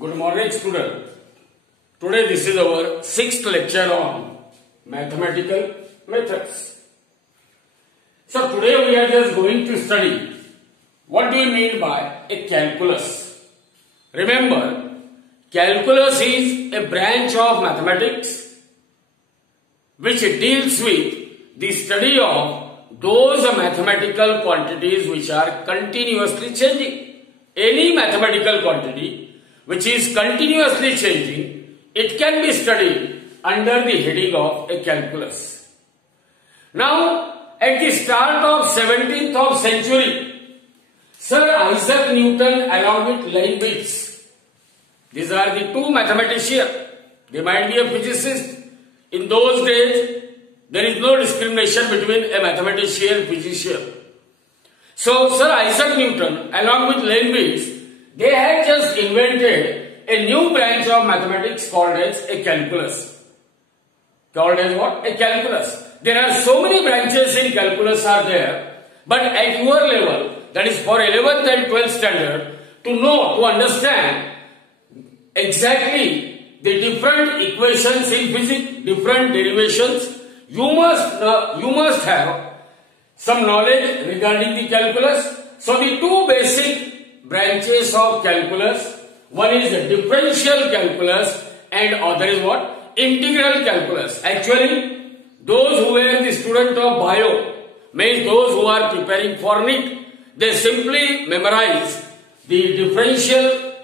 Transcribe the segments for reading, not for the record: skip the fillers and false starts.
Good morning, student. Today this is our sixth lecture on mathematical methods. So today we are just going to study what do you mean by a calculus. Remember, calculus is a branch of mathematics which deals with the study of those mathematical quantities which are continuously changing. Any mathematical quantity which is continuously changing, it can be studied under the heading of a calculus. Now, at the start of 17th of century, Sir Isaac Newton along with Leibniz, these are the two mathematicians, they might be a physicist. In those days, there is no discrimination between a mathematician and physician. So, Sir Isaac Newton along with Leibniz, they had just invented a new branch of mathematics called as a calculus. Called as what? A calculus. There are so many branches in calculus are there, but at your level, that is for 11th and 12th standard, to know, to understand exactly the different equations in physics, different derivations, you must have some knowledge regarding the calculus. So the two basic branches of calculus, one is differential calculus and other is what? Integral calculus. Actually, those who were the student of bio, means those who are preparing for NEET, they simply memorize the differential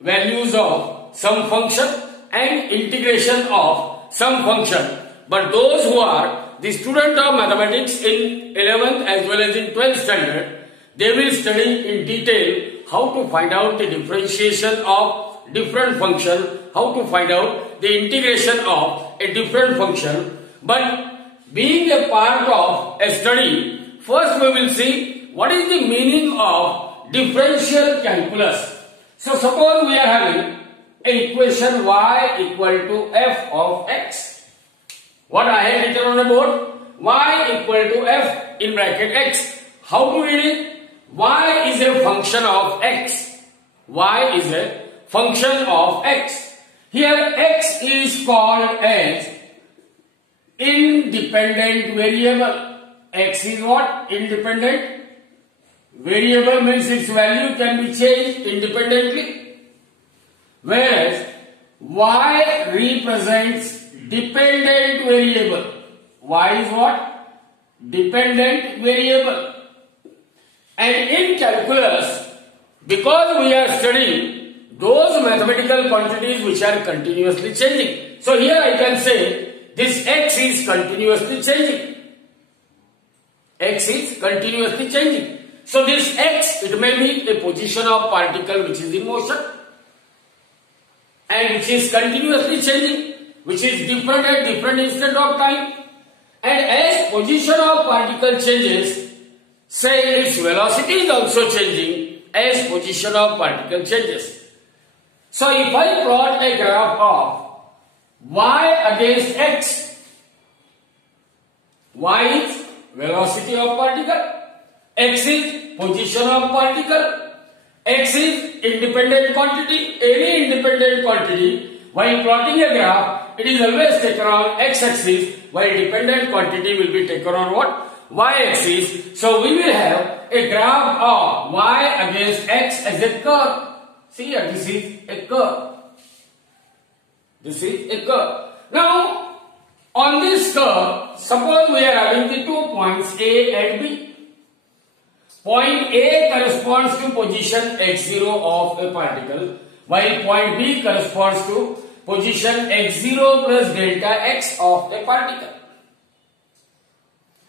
values of some function and integration of some function. But those who are the student of mathematics in 11th as well as in 12th standard, they will study in detail how to find out the differentiation of different function, how to find out the integration of a different function. But being a part of a study, first we will see what is the meaning of differential calculus. So suppose we are having an equation y equal to f of x. What I have written on the board? Y equal to f in bracket x. How to read it? Y is a function of x. Y is a function of x. Here x is called as independent variable. X is what? Independent variable means its value can be changed independently. Whereas y represents dependent variable. Y is what? Dependent variable. And in calculus, because we are studying those mathematical quantities which are continuously changing. So here I can say this x is continuously changing. X is continuously changing. So this x, it may be a position of particle which is in motion and which is continuously changing, which is different at different instant of time. And as position of particle changes, say its velocity is also changing as position of particle changes. So if I plot a graph of y against x, y is velocity of particle, x is position of particle, x is independent quantity. Any independent quantity, while plotting a graph, it is always taken on x-axis, while dependent quantity will be taken on what? Y-axis. So we will have a graph of y against x as a curve. See here, this is a curve. This is a curve. Now, on this curve, suppose we are having the 2 points A and B. Point A corresponds to position x0 of a particle, while point B corresponds to position x0 plus delta x of a particle.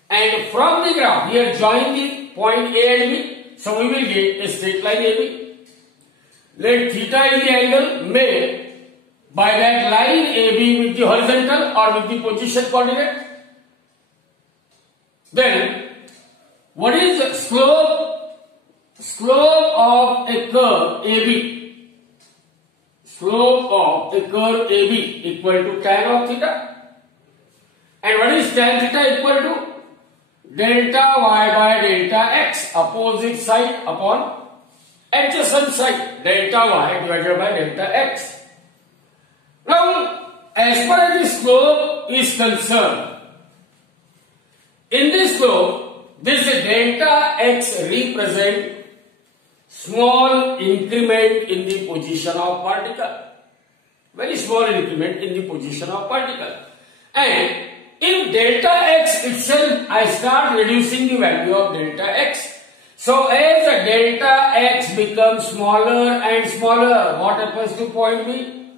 And from the graph, we are joining the point A and B, so we will get a straight line AB. Let theta is the angle made by that line AB with the horizontal or with the position coordinate. Then, what is the slope? Slope of a curve AB. Slope of a curve AB equal to tan of theta. And what is tan theta equal to? Delta y by delta x, opposite side upon adjacent side, delta y divided by delta x. Now, as far as the slope is concerned, in this slope, this delta x represents small increment in the position of particle. Very small increment in the position of particle. And in delta x itself, I start reducing the value of delta x. So as the delta x becomes smaller and smaller, what happens to point B?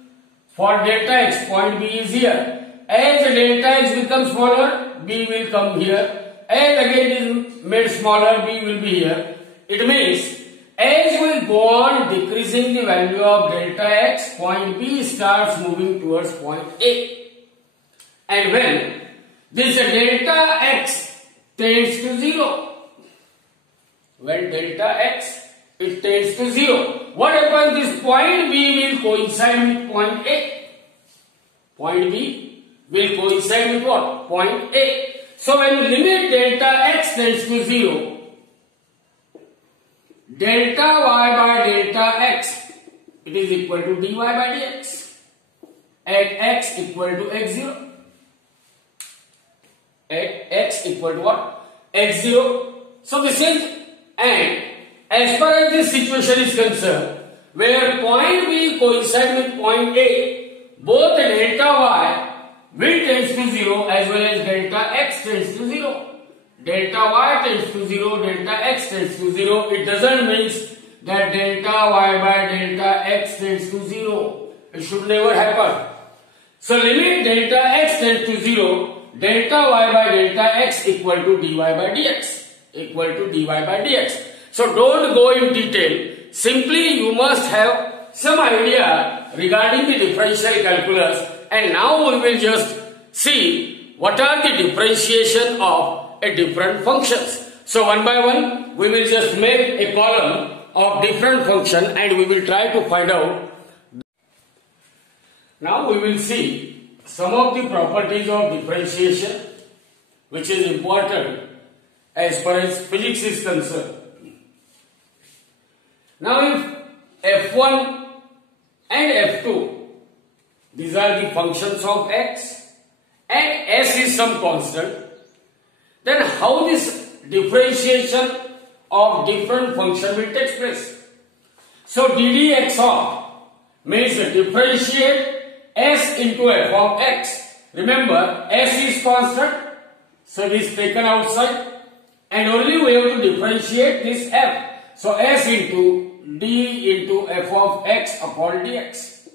For delta x, point B is here. As the delta x becomes smaller, B will come here. As again it is made smaller, B will be here. It means as we go on decreasing the value of delta x, point B starts moving towards point A. And when this delta x tends to 0, when delta x it tends to 0, what happens? This point B will coincide with point A. Point B will coincide with what? Point A. So when limit delta x tends to 0, delta y by delta x, it is equal to dy by dx at x equal to x0. At x equal to what? x0. So this is, and as far as this situation is concerned, where point B coincides with point A, both delta y will tends to 0 as well as delta x tends to 0. Delta y tends to 0, delta x tends to 0. It doesn't mean that delta y by delta x tends to 0. It should never happen. So limit delta x tends to 0, delta y by delta x equal to dy by dx. Equal to dy by dx. So don't go in detail. Simply you must have some idea regarding the differential calculus. And now we will just see what are the differentiation of a different functions. So one by one we will just make a column of different function and we will try to find out. Now we will see some of the properties of differentiation which is important as far as physics is concerned. Now if f1 and f2, these are the functions of x and s is some constant, then how this differentiation of different function will take place? So ddx of means differentiate s into f of x. Remember, s is constant, so it is taken outside and only we have to differentiate this f. So s into d into f of x upon dx.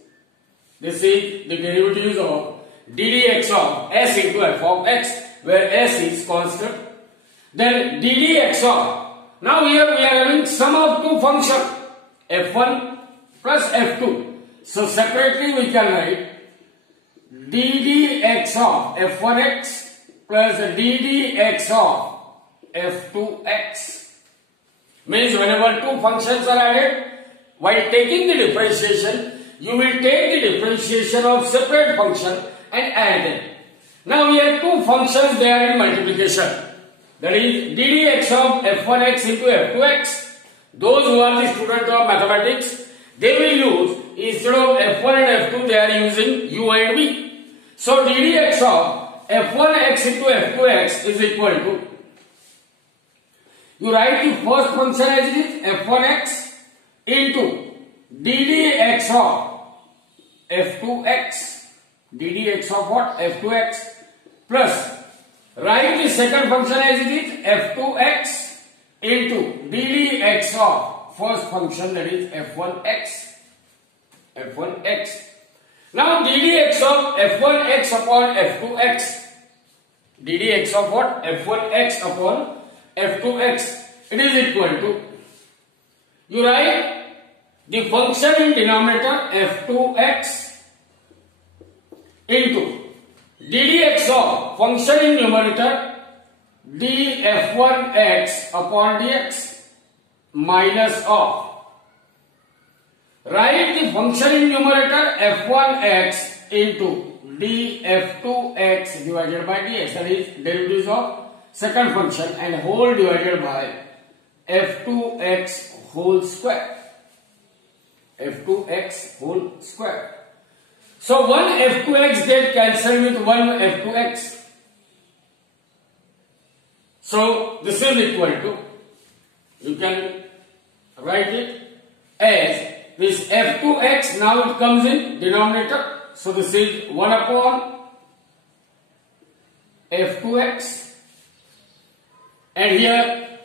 This is the derivatives of ddx of s into f of x, where s is constant. Then ddx of, now here we are having sum of two functions, f1 plus f2. So separately we can write ddx of f1x plus ddx of f2x. Means whenever two functions are added, while taking the differentiation, you will take the differentiation of separate function and add them. Now we have two functions, they are in multiplication. That is ddx of f1x into f2x. Those who are the students of mathematics, they will use, instead of f1 and f2, they are using u and v. So ddx of f1x into f2x is equal to, you write the first function as it is f1x into ddx of f2x. ddx of what? f2x plus write the second function as it is f2x into ddx of first function, that is f1x. f1x. Now ddx of f1x upon f2x. ddx of what? f1x upon f2x. It is equal to, you write the function in denominator f2x into ddx of function in numerator df1x upon dx minus of, write the function in numerator f1x into df2x divided by dx, that is derivatives of second function, and whole divided by f2x whole square. f2x whole square. So one f2x get cancelled with one f2x. So this is equal to, you can write it as this f2x, now it comes in denominator. So this is 1 upon f2x, and here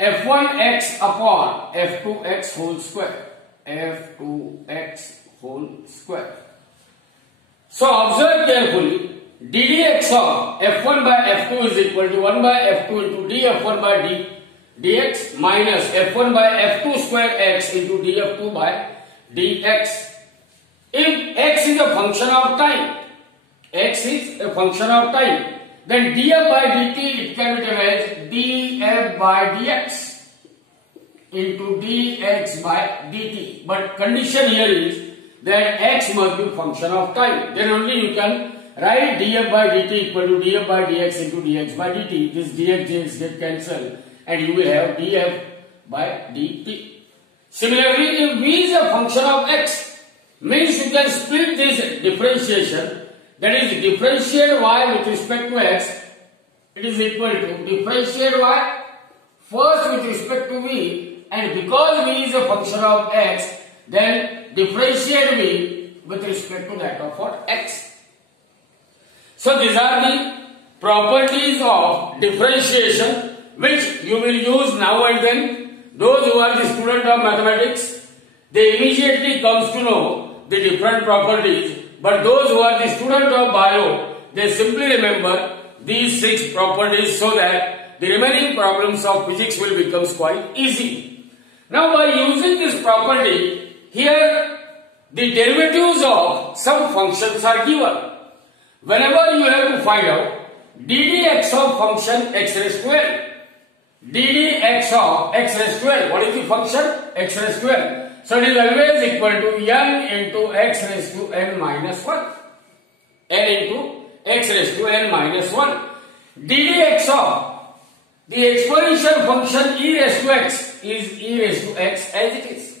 f1x upon f2x whole square. f2x whole square. So observe carefully, ddx of f1 by f2 is equal to 1 by f2 into df1 by dx minus f1 by f2 square x into df2 by dx. If x is a function of time, then df by dt it can be written as df by dx into dx by dt. But condition here is that x must be function of time. Then only you can write df by dt equal to df by dx into dx by dt. This dx get cancelled and you will have df by dt. Similarly, if v is a function of x, means you can split this differentiation, that is differentiate y with respect to x, it is equal to differentiate y first with respect to v, and because v is a function of x, then differentiate v with respect to that of what? X. So these are the properties of differentiation which you will use now and then. Those who are the student of mathematics, they immediately comes to know the different properties, but those who are the student of bio, they simply remember these 6 properties so that the remaining problems of physics will become quite easy. Now by using this property, here the derivatives of some functions are given. Whenever you have to find out ddx of function x raised to n, ddx of x raised to n, what is the function? X raised to n. So it is always equal to n into x raised to n minus 1. n into x raised to n minus 1. ddx of the exponential function e raised to x is e raised to x as it is.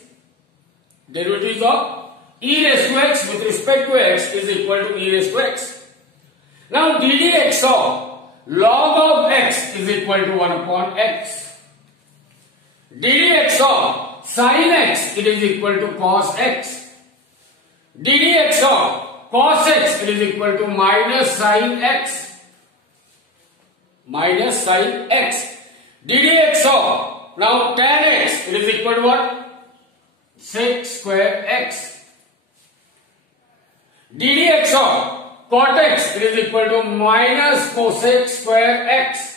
Derivatives of e raised to x with respect to x is equal to e raised to x. Now ddx of log of x is equal to 1 upon x. ddx of sin x, it is equal to cos x. ddx of cos x, it is equal to minus sin x. Minus sin x. ddx of now tan x, it is equal to what? Sec square x. ddx of cot x, it is equal to minus cosec square x.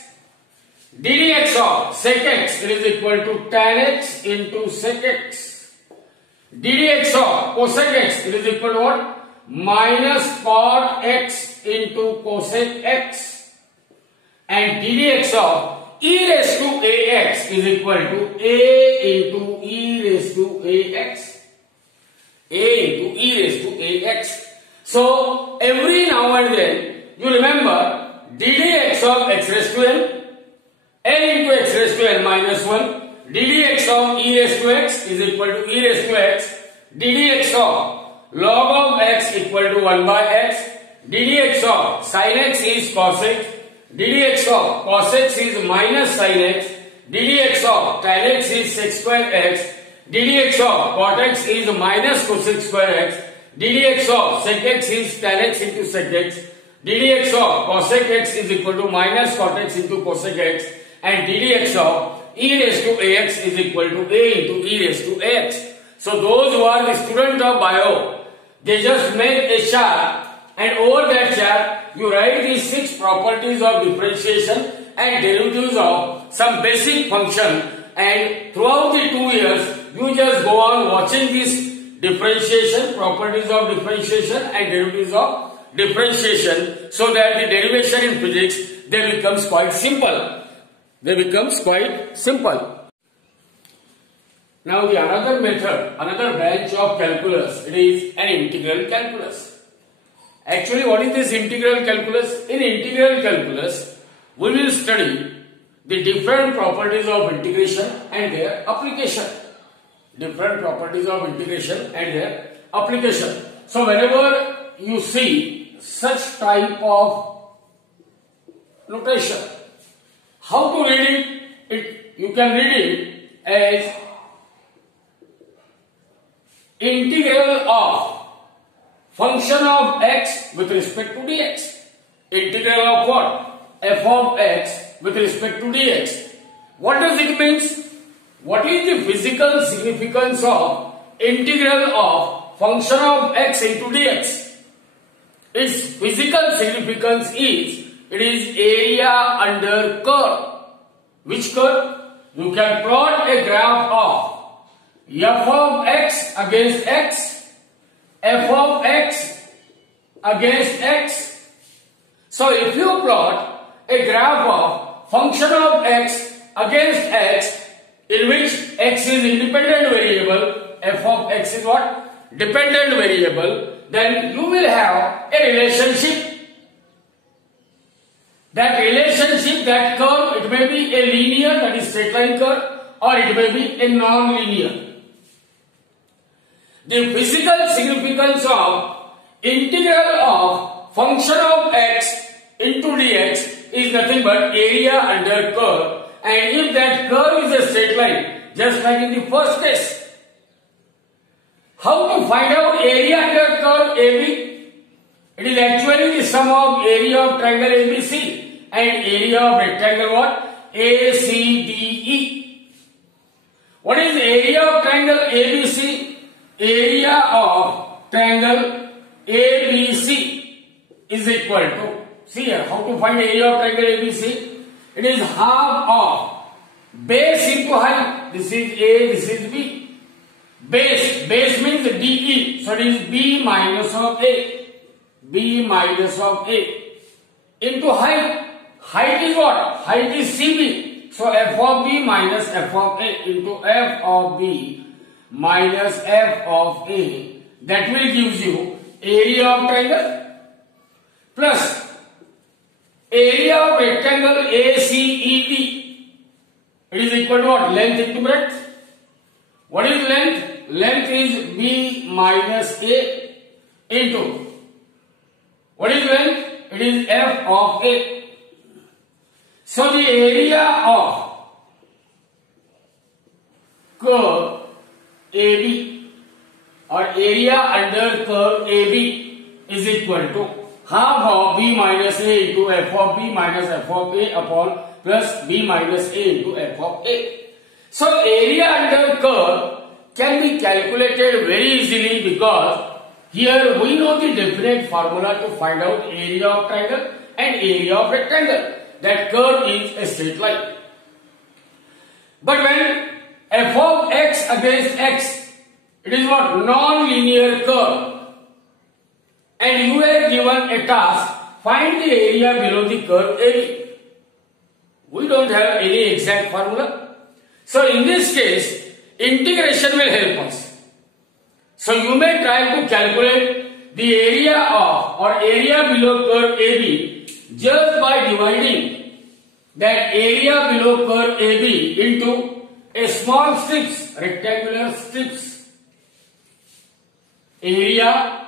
ddx of sec x, it is equal to tan x into sec x. ddx of cosec x, it is equal to what? Minus cot x into cosec x. And ddx of e raised to ax is equal to a into e raised to ax. A into e raised to ax. So every now and then you remember ddx of x raised to n into x raised to n minus 1, ddx of e raised to x is equal to e raised to x, ddx of log of x equal to 1 by x, ddx of sin x is cos x, ddx of cos x is minus sin x, ddx of tan x is sec square x, ddx of cot x is minus cosec square x, ddx of sec x is tan x into sec x, ddx of cosec x is equal to minus cot x into cosec x, and ddx of e raised to ax is equal to a into e raised to ax. So those who are the student of bio, they just make a chart, and over that chart you write these 6 properties of differentiation and derivatives of some basic function, and throughout the 2 years you just go on watching this differentiation, properties of differentiation and derivatives of differentiation, so that the derivation in physics, they becomes quite simple. Now the another method, another branch of calculus, it is an integral calculus. Actually, what is this integral calculus? In integral calculus, we will study the different properties of integration and their application. different properties of integration and their application. So whenever you see such type of notation, how to read it? You can read it as integral of function of x with respect to dx. Integral of what? F of x with respect to dx. What does it mean? What is the physical significance of integral of function of x into dx? Its physical significance is, it is area under curve. Which curve? You can plot a graph of f of x against x, f of x against x. So if you plot a graph of function of x against x, in which x is independent variable, f of x is what? Dependent variable, then you will have a relationship. That relationship, that curve, it may be a linear, that is straight line curve, or it may be a non-linear. The physical significance of integral of function of x into dx is nothing but area under curve, and if that curve is a straight line, just like in the first case. How to find out area under curve AB? It is actually the sum of area of triangle ABC and area of rectangle what? ACDE. What is the area of triangle ABC? Area of triangle ABC is equal to, see here, how to find area of triangle ABC? It is half of base into height. This is A, this is B. Base means DE, so it is B minus of A. B minus of A into height. Height is what? Height is CB. So F of B minus F of A into F of B minus F of A. That will gives you area of triangle plus area of rectangle ACED. It is equal to what? Length into breadth. What is length? Length is B minus A into, what is length? It is F of A. So the area of curve AB or area under curve AB is equal to half of B minus A into F of B minus F of A upon plus B minus A into F of A. So area under curve can be calculated very easily because here we know the definite formula to find out area of triangle and area of rectangle. That curve is a straight line. But when f of x against x, it is what? Non-linear curve. And you are given a task, find the area below the curve AB. We don't have any exact formula. So in this case, integration will help us. So you may try to calculate the area of or area below curve AB just by dividing that area below curve AB into a small strips, rectangular strips. Area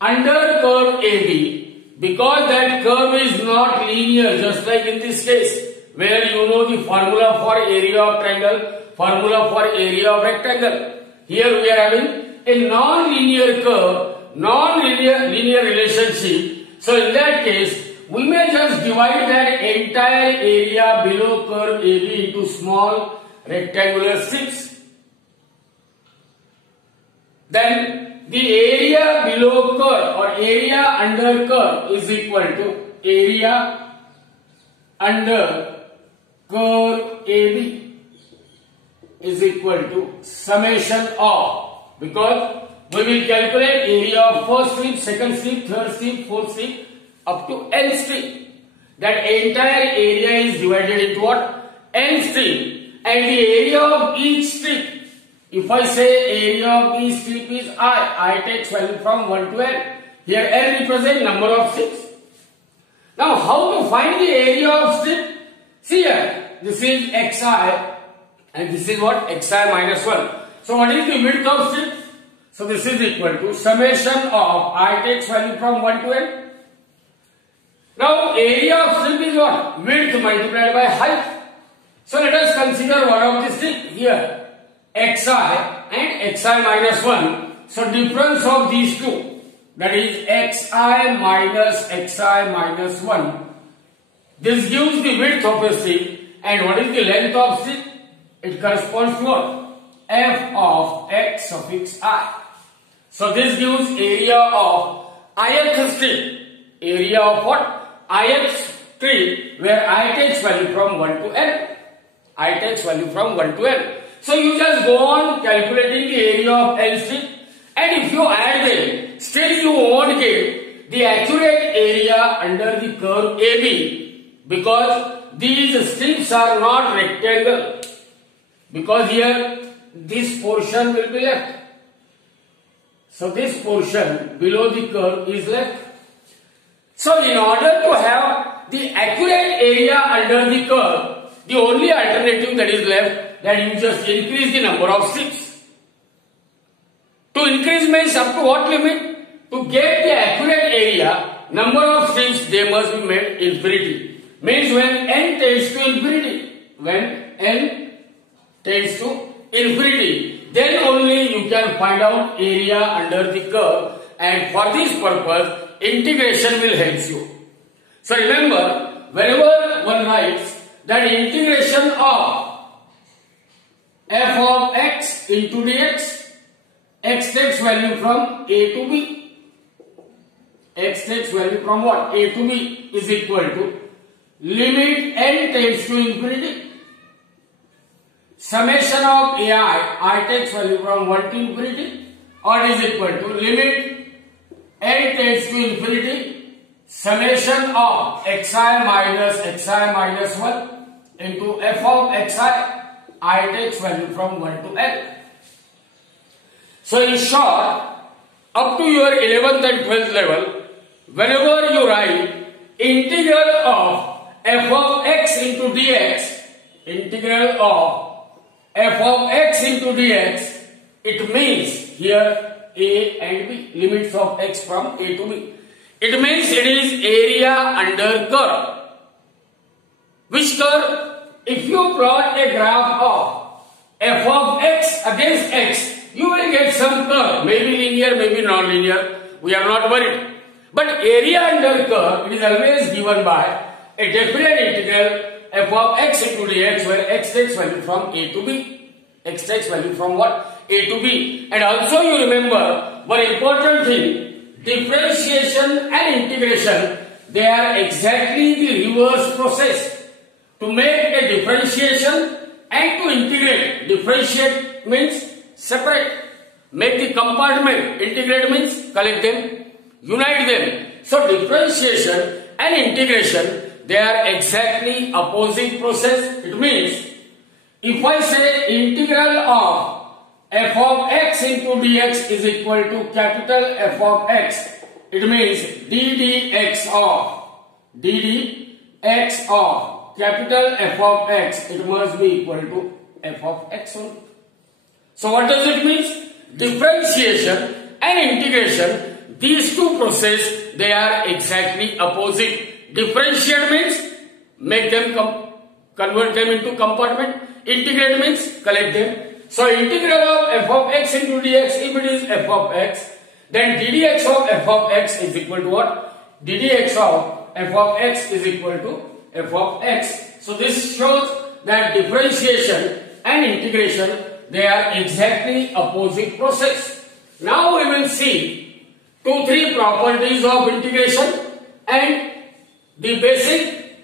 under curve AB, because that curve is not linear, just like in this case where you know the formula for area of triangle, formula for area of rectangle. Here we are having a non-linear curve, non-linear relationship. So in that case, we may just divide that entire area below curve AB into small rectangular strips. Then the area below curve or area under curve is equal to area under curve AB is equal to summation of, because we will calculate area of first strip, second strip, third strip, fourth strip up to n strip. That entire area is divided into what? N strip, and the area of each strip, if I say area of each strip is I takes value from 1 to n. Here n represents number of strips. Now how to find the area of strip? See here, this is xi and this is what? Xi minus 1. So what is the width of strip? So this is equal to summation of I takes value from 1 to n. Now area of strip is what? Width multiplied by height. So let us consider one of the strip here, xi and xi minus 1. So difference of these two, that is xi minus 1. This gives the width of a strip, and what is the length of strip? It corresponds to what? F of x suffix I. So this gives area of ith strip. Area of what? Ith strip, where I takes value from 1 to n. I takes value from 1 to n. So you just go on calculating the area of n strip, and if you add them, still you won't get the accurate area under the curve AB, because these strips are not rectangle. Because here this portion will be left. So this portion below the curve is left. So in order to have the accurate area under the curve, the only alternative that is left, that you just increase the number of strips. To increase means up to what limit? To get the accurate area, number of strips, they must be made infinity. Means when n tends to infinity, when n tends to infinity, then only you can find out area under the curve, and for this purpose integration will help you. So remember, whenever one writes that integration of f of x into dx, x takes value from a to b. X takes value from what? A to b is equal to limit n tends to infinity. Summation of I takes value from 1 to infinity, or is equal to limit n tends to infinity, summation of xi minus 1 into f of xi, I takes value from 1 to n. So in short, up to your 11th and 12th level, whenever you write integral of f of x into dx, integral of f of x into dx, it means here a and b, limits of x from a to b. It means it is area under curve. Which curve? If you plot a graph of f of x against x, you will get some curve, maybe linear, maybe non-linear. We are not worried. But area under curve, it is always given by a definite integral f of x into dx, where x takes value from a to b. X takes value from what? A to b. And also you remember one important thing, differentiation and integration, they are exactly the reverse process. To make a differentiation and to integrate, differentiate means separate, make the compartment, integrate means collect them, unite them. So differentiation and integration, they are exactly opposite process. It means if I say integral of f of x into dx is equal to capital F of x, it means ddx of capital F of x, it must be equal to f of x only. So what does it mean? Differentiation and integration, these two processes, they are exactly opposite. Differentiate means make them convert them into compartment. Integrate means collect them. So integral of f of x into dx, if it is f of x, then ddx of f of x is equal to what? ddx of f of x is equal to f of x. So this shows that differentiation and integration, they are exactly opposite process. Now we will see 2-3 properties of integration and the basic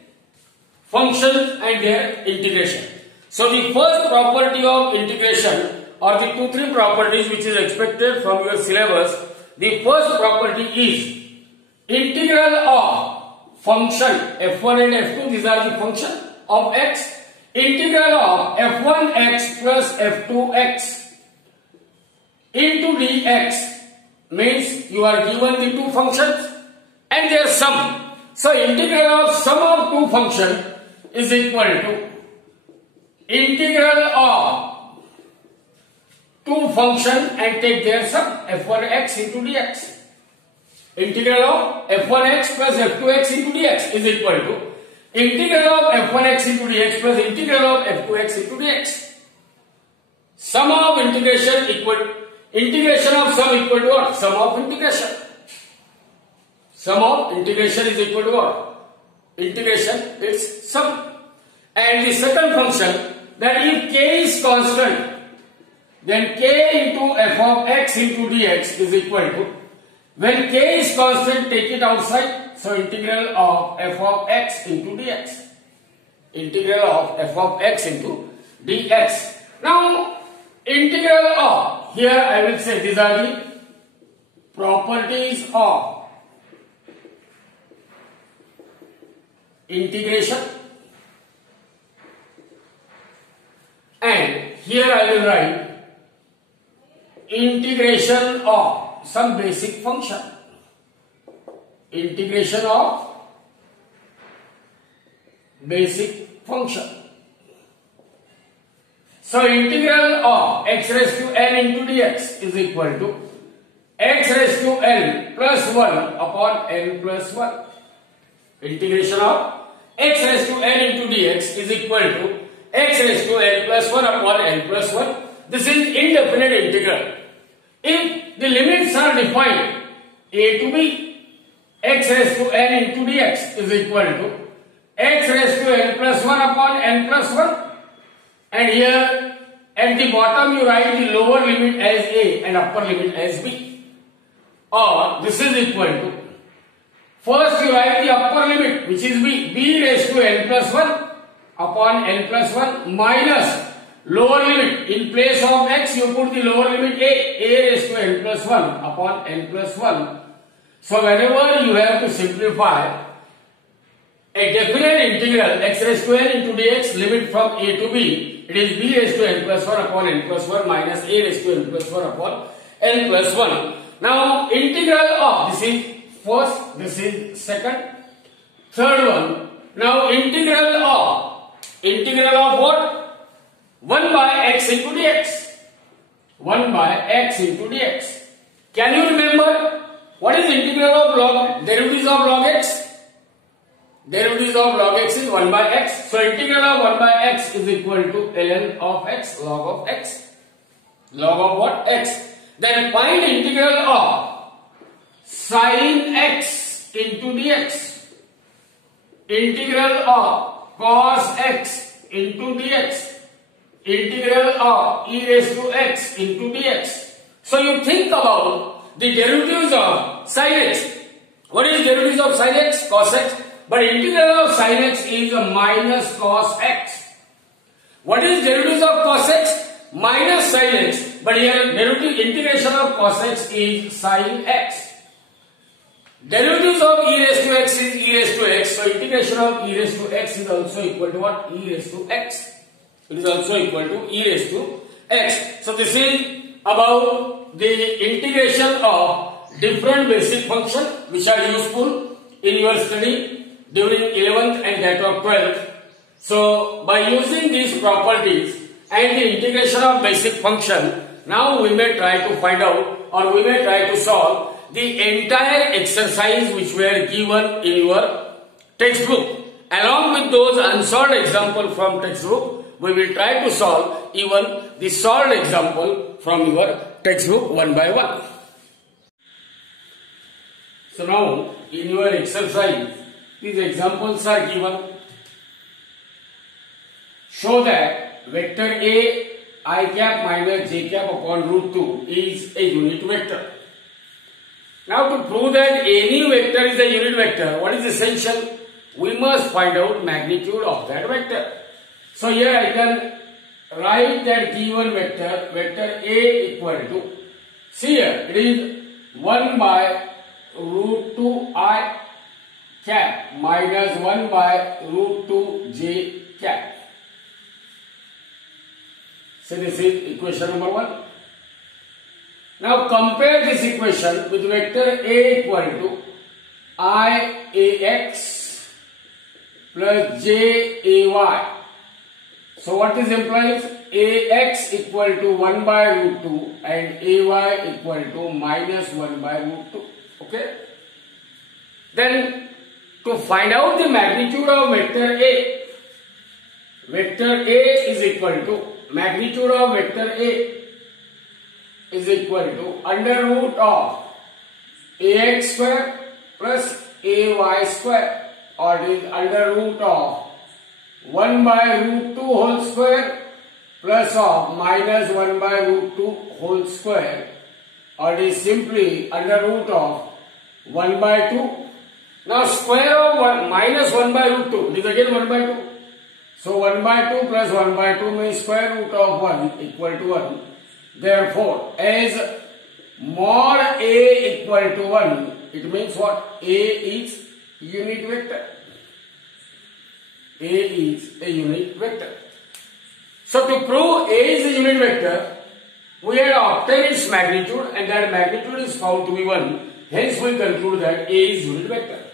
functions and their integration. So the first property of integration, or the 2-3 properties which is expected from your syllabus, the first property is integral of function f1 and f2, these are the function of x, integral of f1x plus f2x into dx, means you are given the two functions and their sum. So integral of sum of two functions is equal to integral of two function and take their sum f1x into dx. Integral of f1x plus f2x into dx is equal to integral of f1x into dx plus integral of f2x into dx. Sum of integration of sum equal to what? Sum of integration. Sum of integration is equal to what? Integration is sum. And the second function, that if k is constant, then k into f of x into dx is equal to, when k is constant, take it outside, so integral of f of x into dx. Integral of f of x into dx. Now, integral of, here I will say these are the properties of integration, and here I will write integration of some basic function. Integration of basic function. So integral of x raised to n into dx is equal to x raised to n plus 1 upon n plus 1. Integration of x raised to n into dx is equal to x raised to n plus 1 upon n plus 1. This is indefinite integral. If the limits are defined a to b, x raised to n into dx is equal to x raised to n plus 1 upon n plus 1. And here at the bottom you write the lower limit as a and upper limit as b. Or this is equal to, first you write the upper limit which is b raised to n plus 1 upon n plus 1 minus lower limit. In place of x you put the lower limit a raised to n plus 1 upon n plus 1. So whenever you have to simplify a definite integral x raised to n into dx, limit from a to b, it is b raised to n plus 1 upon n plus 1 minus a raised to n plus 1 upon n plus 1. Now integral of, this is first, this is second, third one. Now integral of what? 1 by x into dx. 1 by x into dx. Can you remember what is integral of log, derivatives of log x? Derivatives of log x is 1 by x. So integral of 1 by x is equal to ln of x, log of x. Log of what? X. Then find integral of sin x into dx. Integral of cos x into dx. Integral of e raised to x into dx. So you think about the derivatives of sin x. What is derivatives of sin x? Cos x. But integral of sin x is a minus cos x. What is derivatives of cos x? Minus sin x. But here derivative integration of cos x is sin x. Derivatives of e raised to x is e raised to x. So integration of e raised to x is also equal to what? E raised to x. It is also equal to e raised to x. So this is about the integration of different basic functions which are useful in your study during 11th and that of 12th. So by using these properties and the integration of basic function, now we may try to find out, or we may try to solve the entire exercise which were given in your textbook. Along with those unsolved examples from textbook, we will try to solve even the solved example from your textbook one by one. So now in your exercise, these examples are given. Show that vector A I cap minus j cap upon root 2 is a unit vector. Now to prove that any vector is a unit vector, what is essential? We must find out magnitude of that vector. So here I can write that given vector, vector A equal to, see here, it is 1 by root 2 I cap minus 1 by root 2 j cap. So this is equation number 1. Now compare this equation with vector A equal to I ax plus j ay. So what this implies? ax equal to 1 by root 2 and ay equal to minus 1 by root 2. Okay. Then to find out the magnitude of vector A is equal to magnitude of vector A is equal to under root of ax square plus ay square, or it is under root of 1 by root 2 whole square plus of minus 1 by root 2 whole square, or it is simply under root of 1 by 2. Now square of 1 minus 1 by root 2, it is again 1 by 2. So 1 by 2 plus 1 by 2 means square root of 1 equal to 1. Therefore, as mod A equal to 1, it means what? A is unit vector. A is a unit vector. So to prove A is a unit vector, we had obtained its magnitude, and that magnitude is found to be 1. Hence we conclude that A is unit vector.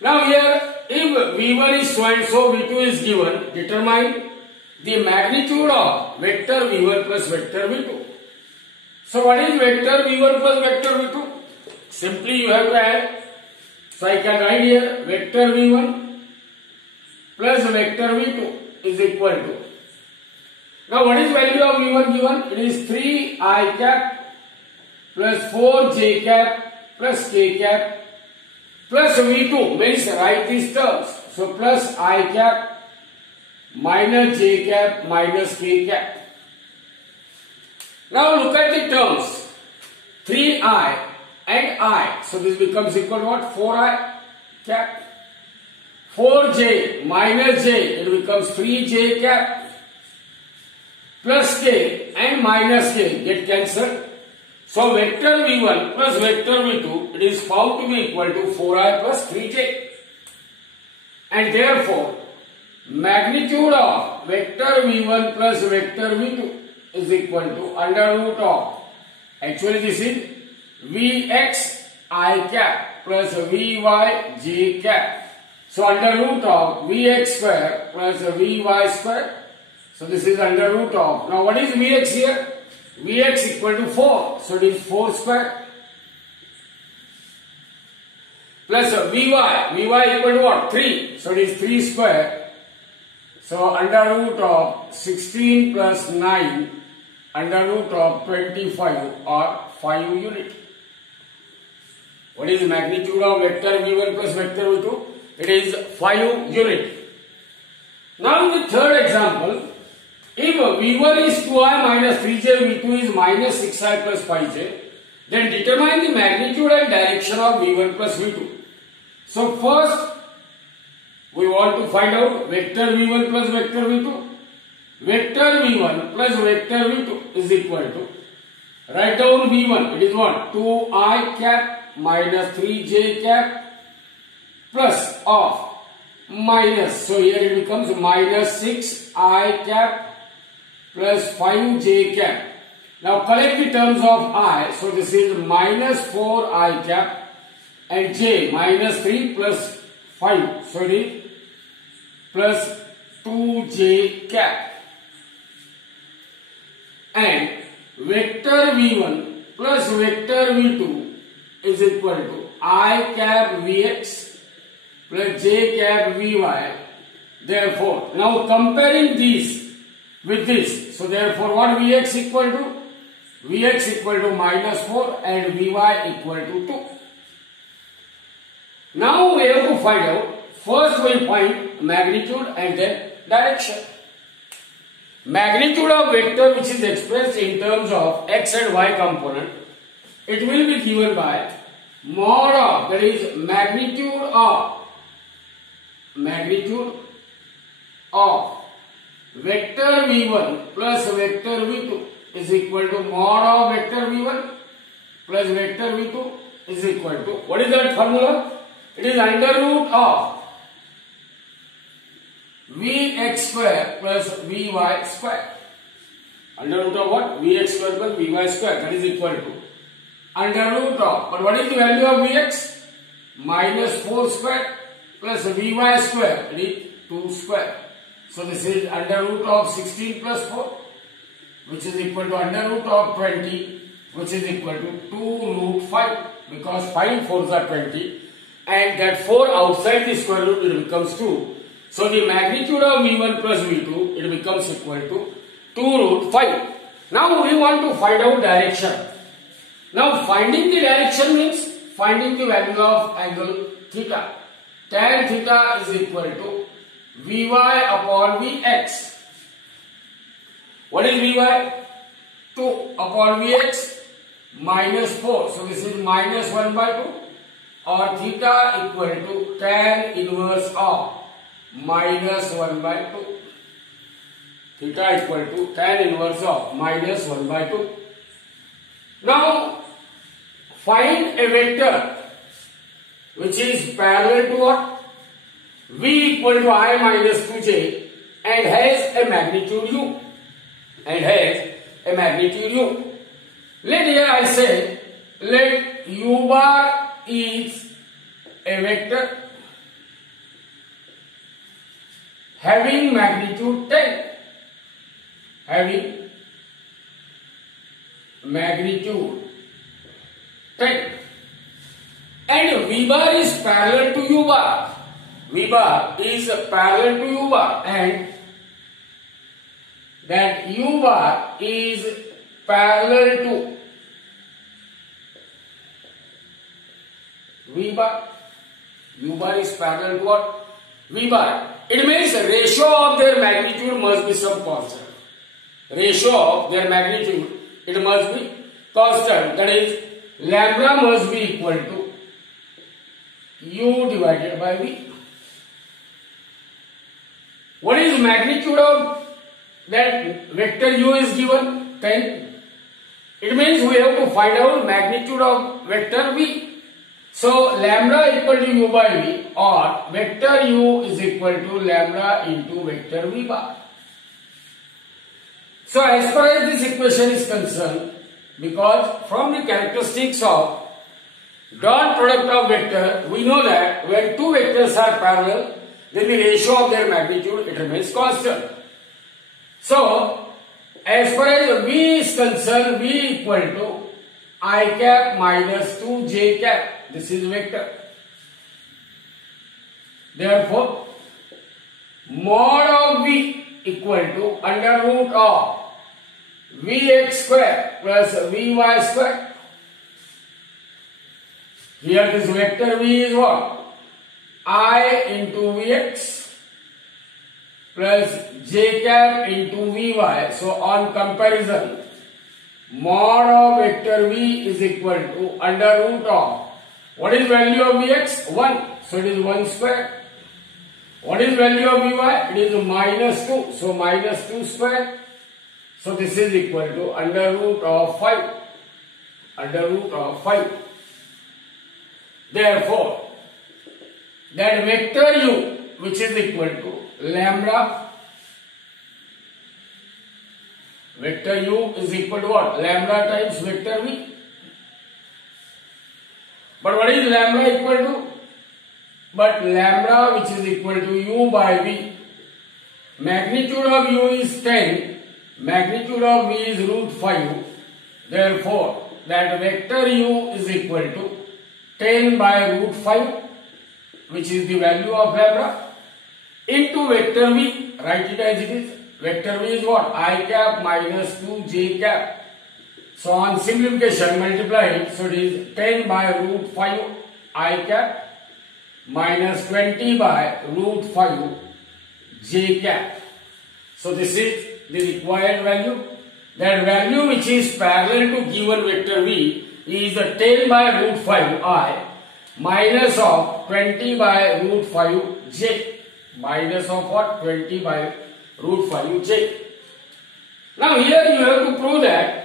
Now here, if V1 is so and so, V2 is given, determine the magnitude of vector V1 plus vector V2. So what is vector V1 plus vector V2? Simply you have to add. So I can write here vector V1 plus vector V2 is equal to. Now what is value of V1 given? It is 3i cap plus 4j cap plus k cap plus V2, means write these terms. So plus I cap minus j cap minus k cap. Now look at the terms 3i and I. So this becomes equal to what? 4i cap. 4j minus j, it becomes 3j cap plus k and minus k get cancelled. So vector V1 plus vector V2, it is found to be equal to 4i plus 3j. And therefore, magnitude of vector V1 plus vector V2 is equal to under root of, actually this is Vx I cap plus Vy j cap. So under root of Vx square plus Vy square. So this is under root of. Now what is Vx here? Vx equal to 4. So it is 4 square. Plus Vy. Vy equal to what? 3. So it is 3 square. So under root of 16 plus 9 under root of 25 or 5 unit. What is the magnitude of vector V1 plus vector V2? It is 5 unit. Now in the third example, if V1 is 2i minus 3j, V2 is minus 6i plus 5j, then determine the magnitude and direction of V1 plus V2. So first, we want to find out vector V1 plus vector V2. Vector V1 plus vector V2 is equal to, write down V1, it is what? 2i cap minus 3j cap plus of minus, so here it becomes minus 6i cap plus 5j cap. Now collect the terms of I, so this is minus 4i cap and j minus 3 plus 5, so it is plus 2j cap. And vector V1 plus vector V2 is equal to I cap Vx plus j cap Vy. Therefore, now comparing these with this, so therefore what Vx equal to? Vx equal to minus 4 and Vy equal to 2. Now we have to find out, first we find magnitude and then direction. Magnitude of vector which is expressed in terms of x and y component, it will be given by mod of, that is magnitude of vector V1 plus vector V2 is equal to mod of vector V1 plus vector V2 is equal to, what is that formula? It is under root of Vx square plus Vy square. Under root of what? Vx square plus Vy square, that is equal to under root of, but what is the value of Vx? Minus 4 square plus Vy square, it is 2 square. So this is under root of 16 plus 4, which is equal to under root of 20, which is equal to 2 root 5, because 5 4s are 20, and that 4 outside the square root, it becomes 2. So the magnitude of V1 plus V2, it becomes equal to 2 root 5. Now we want to find out direction. Now finding the direction means finding the value of angle theta. Tan theta is equal to Vy upon Vx. What is Vy? 2 upon Vx minus 4. So this is minus 1 by 2, or theta equal to tan inverse of minus 1 by 2. Theta equal to tan inverse of minus 1 by 2. Now find a vector which is parallel to what? V equal to I minus 2j and has a magnitude u. Let here I say, let u bar is a vector having magnitude 10. Having magnitude 10. And V bar is parallel to u bar. V bar is parallel to u bar, and that u bar is parallel to V bar. U bar is parallel to what? V bar. It means ratio of their magnitude must be some constant. Ratio of their magnitude, it must be constant. That is, lambda must be equal to u divided by v. What is magnitude of that vector u is given? 10. It means we have to find out magnitude of vector v. So lambda equal to u by v, or vector u is equal to lambda into vector v bar. So as far as this equation is concerned, because from the characteristics of dot product of vector, we know that when two vectors are parallel, then the ratio of their magnitude, it remains constant. So as far as v is concerned, v equal to I cap minus 2 j cap. This is vector. Therefore, mod of v equal to under root of vx square plus vy square. Here this vector v is what? I into vx plus j cap into vy. So on comparison, mod of vector v is equal to under root of, what is value of vx? 1. So it is 1 square. What is value of vy? It is minus 2. So minus 2 square. So this is equal to under root of 5. Under root of 5. Therefore, that vector u, which is equal to lambda, vector u is equal to what? Lambda times vector v. But what is lambda equal to? But lambda, which is equal to u by v. Magnitude of u is 10. Magnitude of v is root 5. Therefore, that vector u is equal to 10 by root 5, which is the value of lambda, into vector v. Write it as it is. Vector v is what? I cap minus 2 j cap. So on simplification, multiply. So it is 10 by root 5 I cap minus 20 by root 5 j cap. So this is the required value. That value which is parallel to given vector v is 10 by root 5 I minus of 20 by root 5 j. Minus of what? 20 by root 5 j. Now here you have to prove that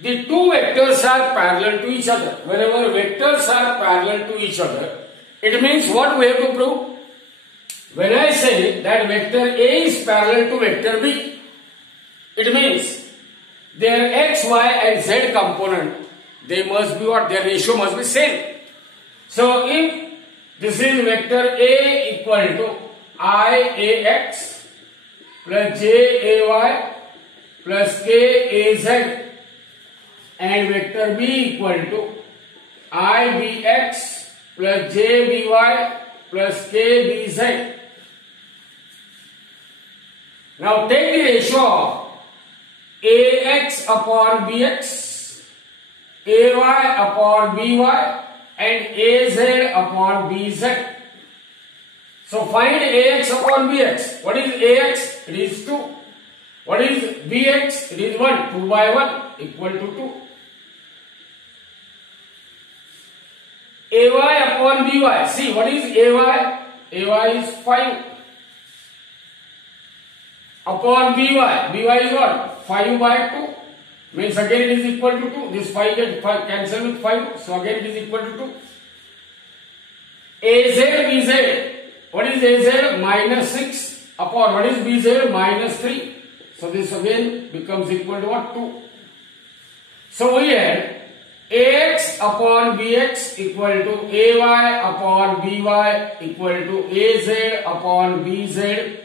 the two vectors are parallel to each other. Whenever vectors are parallel to each other, it means what we have to prove? When I say that vector A is parallel to vector B, it means their x, y and z component, they must be what? Their ratio must be same. So if this is vector A equal to I ax plus JAY plus KAZ, and vector B equal to IBX plus JBY plus KBZ. Now take the ratio of AX upon BX, AY upon BY, and AZ upon BZ. So find AX upon BX. What is AX? It is 2. What is BX? It is 1. 2 by 1 equal to 2. AY upon BY. See, what is AY? AY is 5. Upon BY. BY is what? 5 by 2. Means again it is equal to 2. This 5 get cancel with 5. So again it is equal to 2. AZ, BZ. What is AZ? Minus 6 upon what is BZ? Minus 3. So this again becomes equal to what? 2. So we had AX upon BX equal to AY upon BY equal to AZ upon BZ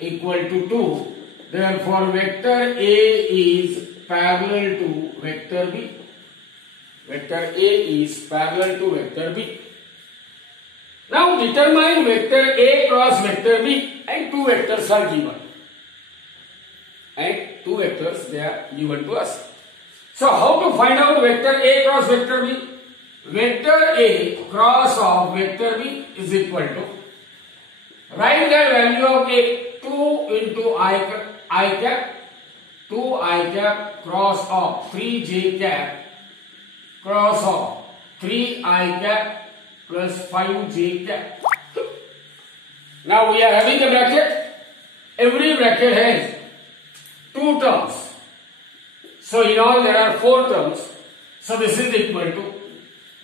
equal to 2. Therefore, vector A is parallel to vector B. Vector A is parallel to vector B. Now determine vector A cross vector B, and two vectors are given. And two vectors they are given to us. So how to find out vector A cross vector B? Vector A cross of vector B is equal to, write the value of A, 2 into I cap, 2 I cap cross of 3j cap cross of 3 I cap plus 5j cap. Now we are having a bracket. Every bracket has two terms. So in all there are 4 terms. So this is equal to,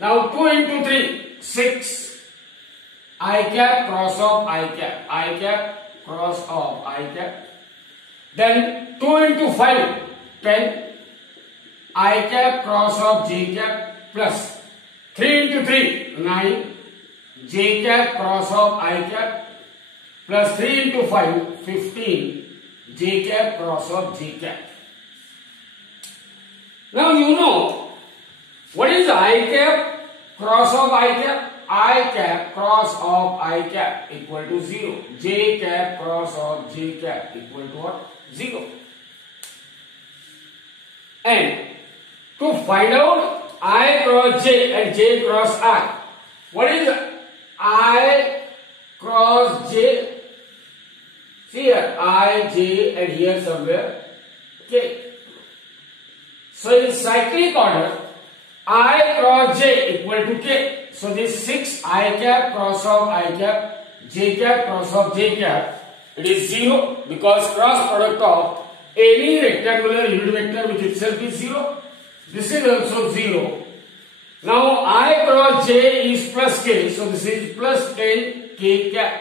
now 2 into 3, 6 I cap cross of I cap cross of I cap. Then 2 into 5, 10 I cap cross of j cap plus 3 into 3, 9 j cap cross of I cap plus 3 into 5, 15 j cap cross of j cap. Now you know what is I cap cross of I cap? I cap cross of I cap equal to 0. J cap cross of j cap equal to what? 0. And to find out I cross j and j cross I, what is I cross j? See here, I, j, and here somewhere k. So in cyclic order, I cross j equal to k. So this 6 I cap cross of I cap, j cap cross of j cap, it is 0 because cross product of any rectangular unit vector with itself is 0. This is also 0. Now I cross j is plus k, so this is plus 10 k cap.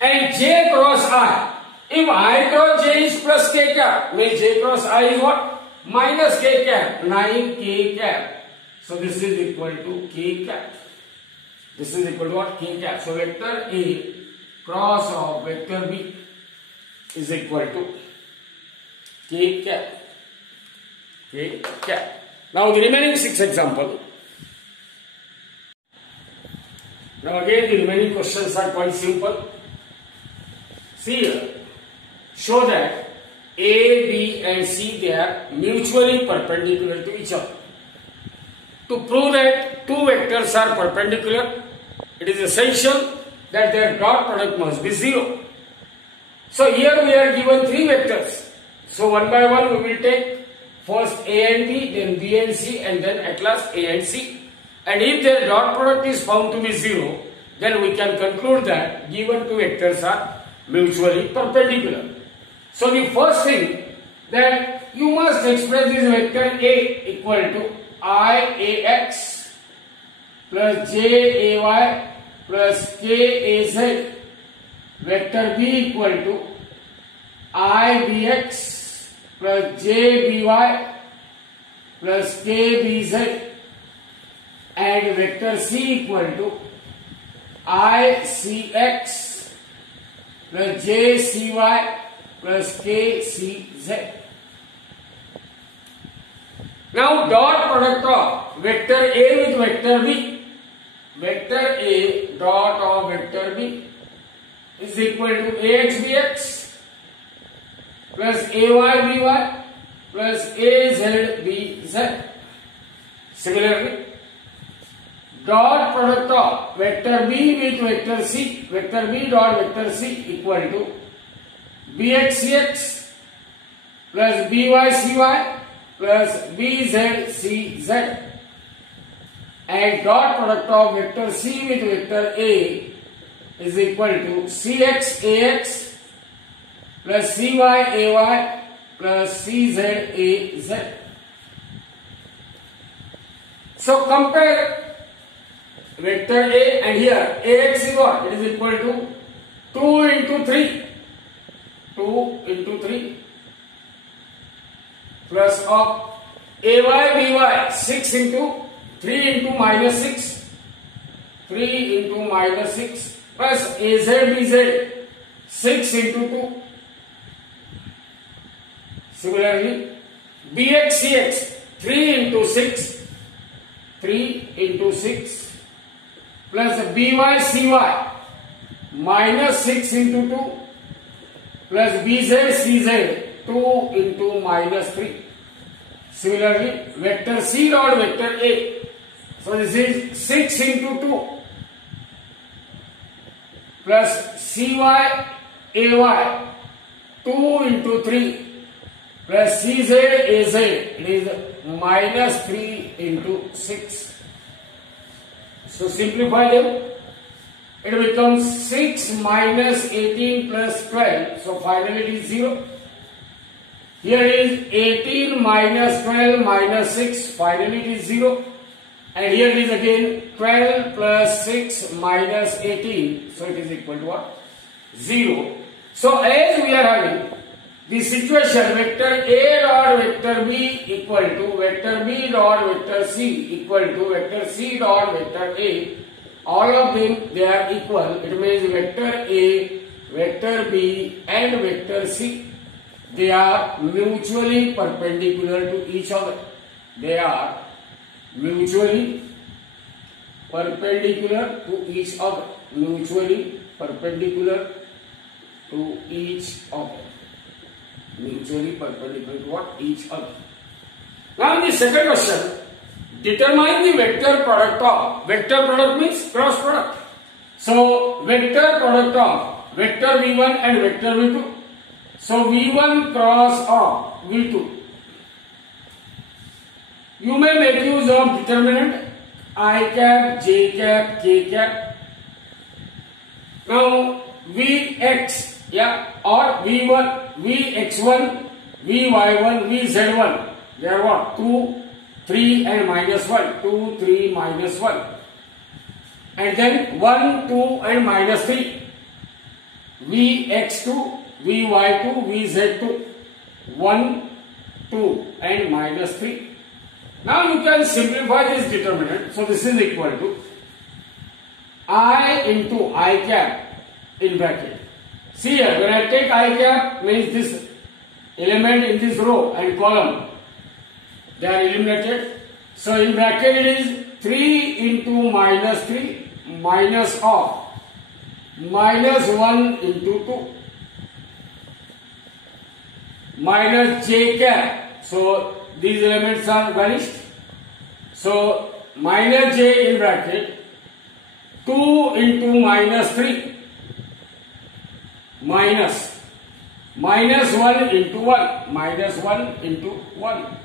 And j cross I, if I cross j is plus k cap, means j cross I is what? Minus k cap, 9 k cap. So this is equal to k cap. This is equal to what? K cap. So vector A cross of vector B is equal to k cap. K cap. Now the remaining 6 examples. Now again the remaining questions are quite simple. See here. Show that A, B and C, they are mutually perpendicular to each other. To prove that two vectors are perpendicular, it is essential that their dot product must be 0. So here we are given 3 vectors. So one by one we will take first A and B, then B and C, and then at last A and C. And if their dot product is found to be 0, then we can conclude that given two vectors are mutually perpendicular. So the first thing that you must express this vector A equal to IAX plus JAY plus KAZ, vector B equal to IBX plus JBY plus KBZ, and vector C equal to ICX plus JCY plus KCZ. Now dot product of vector A with vector B. Vector A dot of vector B is equal to AX BX plus AY BY plus AZ BZ. Similarly, dot product of vector B with vector C, vector B dot vector C equal to BX CX plus BY CY plus BZ CZ. And dot product of vector C with vector A is equal to CX AX plus CY AY plus CZ AZ. So compare vector A and here AX is what? It is equal to 2 into 3. 2 into 3 plus of AY BY 6 into 3 into minus 6. 3 into minus 6 plus AZ BZ 6 into 2. Similarly, BX CX 3 into 6. 3 into 6 plus BY CY minus 6 into 2 plus BZ CZ 2 into minus 3. Similarly, vector C dot vector A. So this is 6 into 2 plus CY AY 2 into 3 plus CZ AZ, it is minus 3 into 6. So simplify them. It becomes 6 minus 18 plus 12. So finally it is 0. Here is 18 minus 12 minus 6. Finally it is 0. And here it is again 12 plus 6 minus 18. So it is equal to what? 0. So as we are having the situation vector A dot vector B equal to vector B dot vector C equal to vector C dot vector A. All of them they are equal. It means vector A, vector B and vector C. They are mutually perpendicular to each other. They are mutually perpendicular to each other. Mutually perpendicular to each other. Mutually perpendicular to what? Each other. Now in the second question, determine the vector product of, vector product means cross product. So vector product of vector V1 and vector V2. So V1 cross of V2. You may make use of determinant I cap, J cap, K cap. Now Vx, or V1, Vx1, Vy1, Vz1. They are what? 2, 3 and minus 1. 2, 3, minus 1. And then 1, 2 and minus 3. Vx2, Vy2, Vz2. 1, 2 and minus 3. Now you can simplify this determinant. So this is equal to I into I cap in bracket. See here, when I take I cap means this element in this row and column, they are eliminated. So in bracket it is 3 into minus 3 minus of minus 1 into 2 minus J cap. So these elements are vanished. So minus J in bracket 2 into minus 3 minus 1 into 1 minus 1 into 1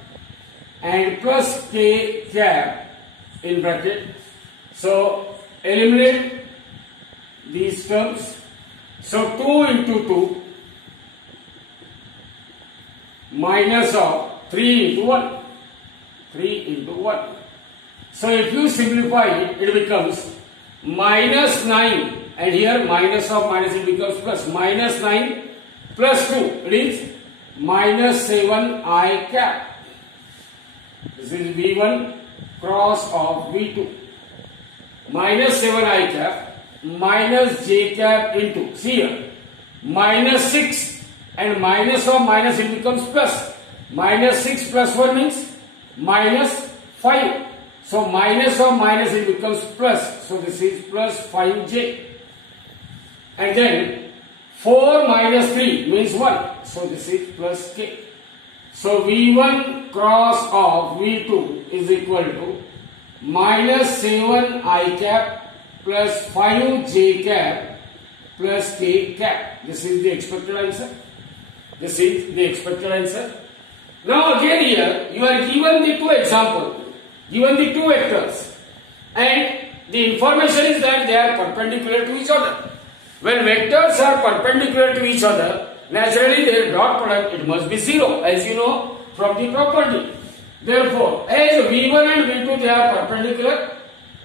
and plus K cap in bracket. So eliminate these terms. So 2 into 2 minus of 3 into 1. 3 into 1. So if you simplify it, it becomes minus 9 and here minus of minus it becomes plus. Minus 9 plus 2, it is minus 7 I cap. This is V1 cross of V2. Minus 7 I cap minus J cap into, see here, minus 6 and minus of minus it becomes plus. Minus 6 plus 1 means minus 5. So minus of minus it becomes plus. So this is plus 5j. And then 4 minus 3 means 1. So this is plus k. So V1 cross of V2 is equal to minus 7i cap plus 5j cap plus k cap. This is the expected answer. This is the expected answer. Now again here you are given the two examples, given the two vectors, and the information is that they are perpendicular to each other. When vectors are perpendicular to each other, naturally their dot product it must be 0, as you know from the property. Therefore, as V1 and V2 they are perpendicular,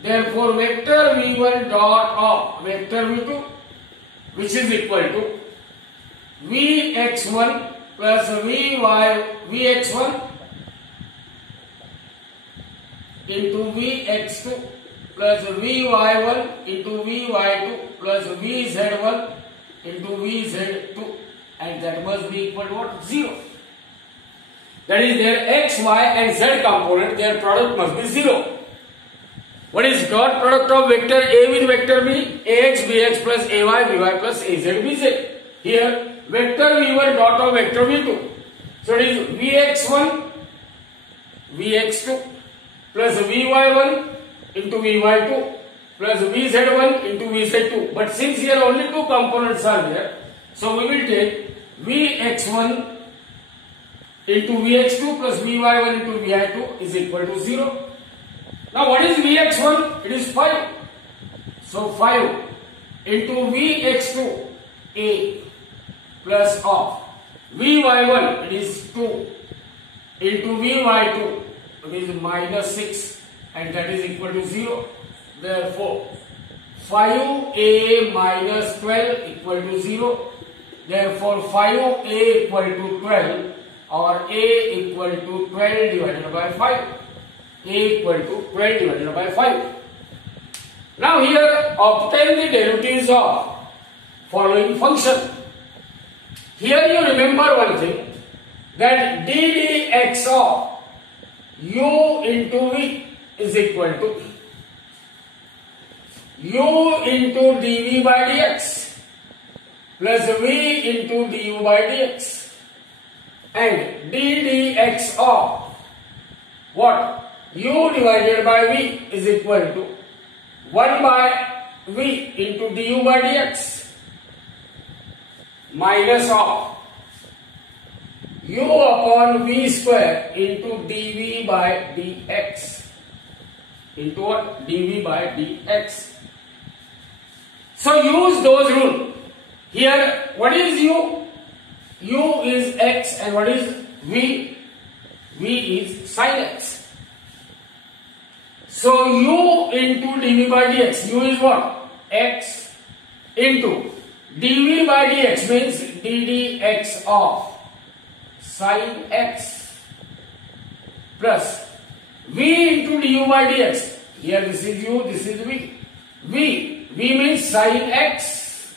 therefore vector V1 dot of vector V2, which is equal to Vx1 plus Vx1 into Vx2 plus Vy1 into Vy2 plus Vz1 into Vz2, and that must be equal to what? 0. That is their x, y and z component, their product must be 0. What is dot product of vector A with vector B? Ax bx plus ay by plus az bz. Here vector V1 dot of vector V2. So it is Vx1 Vx2 plus Vy1 into Vy2 plus Vz1 into Vz2. But since here only two components are there, so we will take Vx1 into Vx2 plus Vy1 into Vi2 is equal to 0. Now what is Vx1? It is 5. So 5 into Vx2 A plus of Vy1 it is 2 into Vy2 it is minus 6, and that is equal to 0. Therefore 5a minus 12 equal to 0. Therefore 5a equal to 12 or a equal to 12 divided by 5. A equal to 12 divided by 5. Now here obtain the derivatives of following function. Here you remember one thing, that d dx of u into v is equal to u into dv by dx plus v into du by dx, and d dx of what? U divided by v is equal to 1 by v into du by dx minus of u upon v square into dv by dx into what? dv by dx. So use those rules. Here what is u? U is x, and what is v? V is sin x. So u into dv by dx, u is what? X into dv by dx means ddx of sin x plus v into du by dx. Here this is u, this is v. V means sin x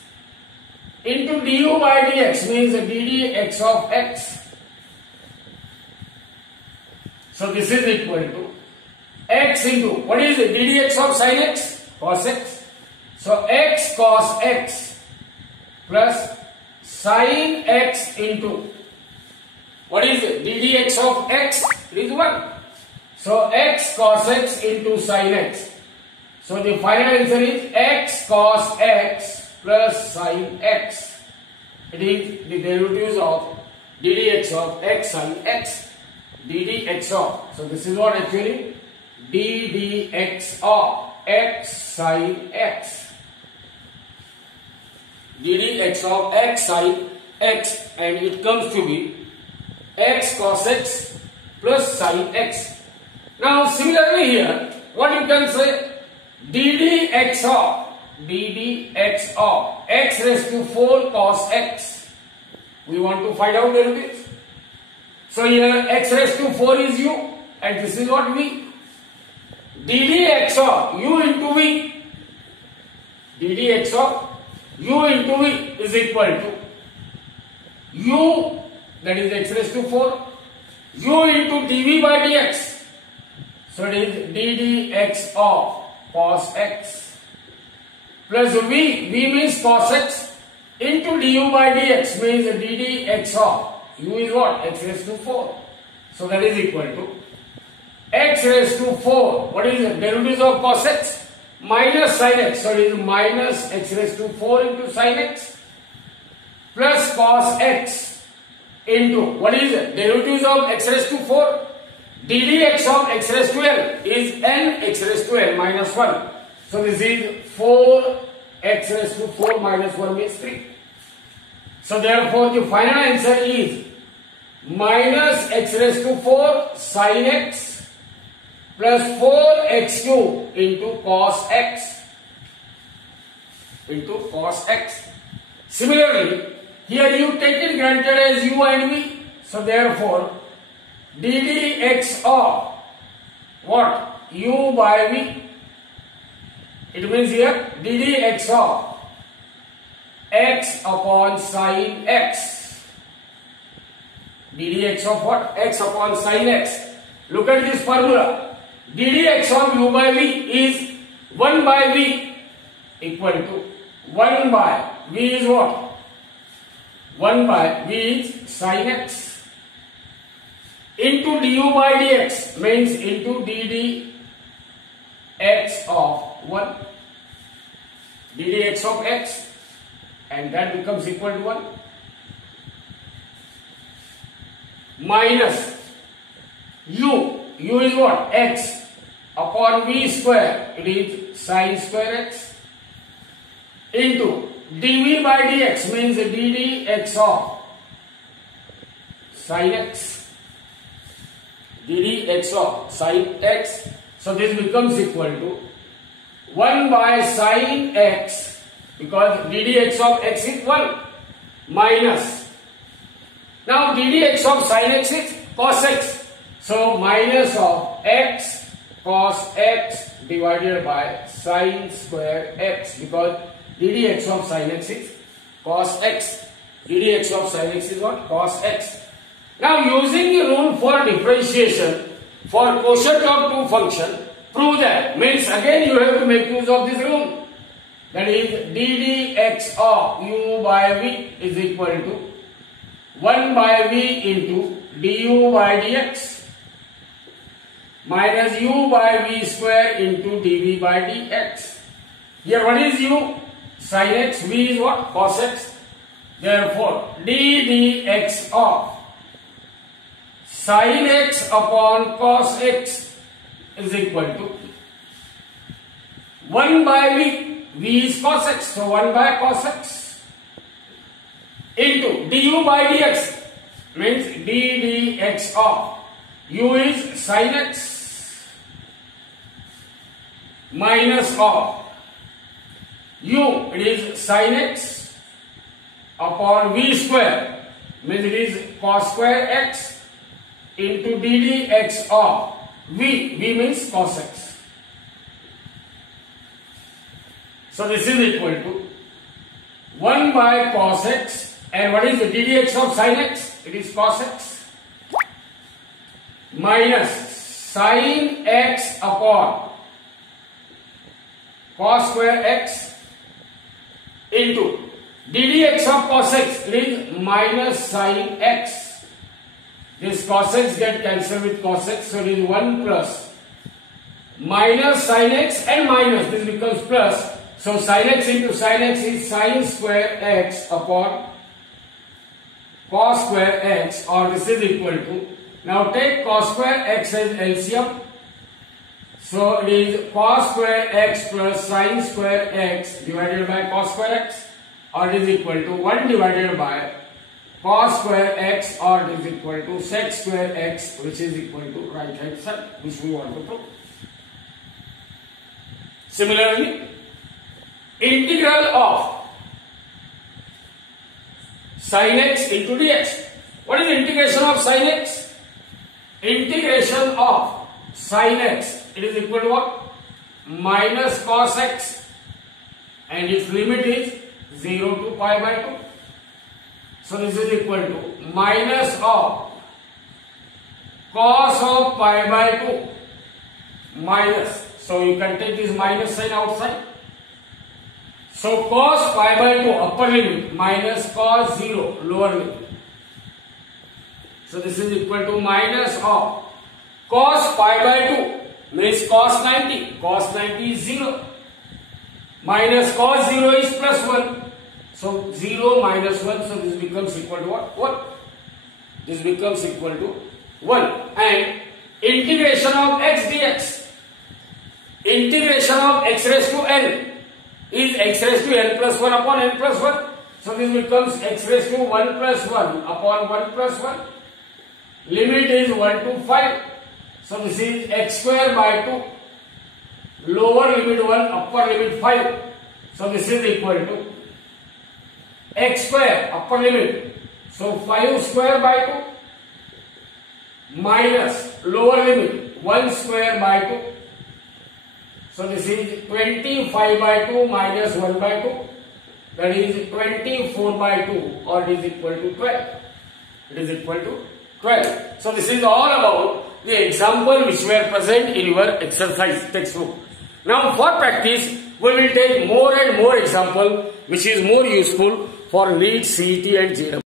into du by dx means ddx of x. So this is equal to x into, what is it? ddx of sin x? Cos x. So x cos x plus sin x into, what is it? ddx of x? It is 1. So x cos x into sin x. So the final answer is x cos x plus sin x. It is the derivatives of ddx of x sin x. ddx of, so this is what actually ddx of x sin x. ddx of x sin x, and it comes to be x cos x plus sin x. Now similarly here, what you can say? ddx of x raised to 4 cos x. We want to find out derivatives. So here x raised to 4 is u, and this is what v. ddx of u into v. ddx of u into v is equal to u, that is x raised to 4, u into dv by dx. So it is ddx of cos x plus v means cos x, into du by dx means ddx of u is what? X raised to 4. So that is equal to x raised to 4. What is the derivative of cos x? Minus sin x. So it is minus x raised to 4 into sin x plus cos x into, what is the derivatives of x raised to 4? ddx of x raised to l is n x raised to l minus 1. So this is 4 x raised to 4 minus 1 means 3. So therefore the final answer is minus x raised to 4 sin x plus 4x cube into cos x. Similarly, here you take it granted as u and v. So therefore ddx of what? U by v. It means here ddx of x upon sin x. ddx of what? X upon sin x. Look at this formula. ddx of u by v is 1 by v equal to 1 by v is what? 1 by v is sin x into du by dx means into ddx of 1, ddx of x, and that becomes equal to 1 minus u is what? X upon v square, it is sin square x, into dv by dx means ddx of sin x, ddx of sin x. So this becomes equal to 1 by sin x, because ddx of x is 1, minus, now ddx of sin x is cos x. So minus of x cos x divided by sin square x, because ddx of sin x is cos x. ddx of sin x is what? Cos x. Now using the rule for differentiation for quotient of two functions, prove that. Means again you have to make use of this rule. That is ddx of u by v is equal to 1 by v into du by dx minus u by v square into dv by dx. Here what is u? Sin x, v is what? Cos x. Therefore ddx of sin x upon cos x is equal to 1 by v, v is cos x, so 1 by cos x into du by dx means ddx of u is sin x minus of u, it is sin x upon v square means it is cos square x into ddx of v means cos x. So this is equal to 1 by cos x, and what is the ddx of sin x? It is cos x minus sin x upon cos square x into ddx of cos x, it is minus sin x. This cos x get cancelled with cos x, so it is 1 plus minus sin x and minus, this becomes plus. So sin x into sin x is sin square x upon cos square x, or this is equal to, now take cos square x as LCM. So it is cos square x plus sin square x divided by cos square x, or it is equal to 1 divided by cos square x, or it is equal to sec square x, which is equal to right hand side, which we want to prove. Similarly, integral of sin x into dx. What is the integration of sin x? Integration of sin x, it is equal to what? Minus cos x, and its limit is 0 to pi by 2. So this is equal to minus of cos of pi by 2 minus. So you can take this minus sign outside. So cos pi by 2 upper limit minus cos 0 lower limit. So this is equal to minus of cos pi by 2 means cos 90. Cos 90 is 0. Minus cos 0 is plus 1. So 0 minus 1. So this becomes equal to what? 1. This becomes equal to 1. And integration of x dx. Integration of x raised to n is x raised to n plus 1 upon n plus 1. So this becomes x raised to 1 plus 1 upon 1 plus 1. Limit is 1 to 5. So this is x square by 2. Lower limit 1, upper limit 5. So this is equal to x square, upper limit. So 5 square by 2 minus lower limit 1 square by 2. So this is 25 by 2 minus 1 by 2. That is 24 by 2, or it is equal to 12. It is equal to 12. So this is all about the example which were present in your exercise textbook. Now for practice, we will take more and more example which is more useful for NEET, CET and JEE.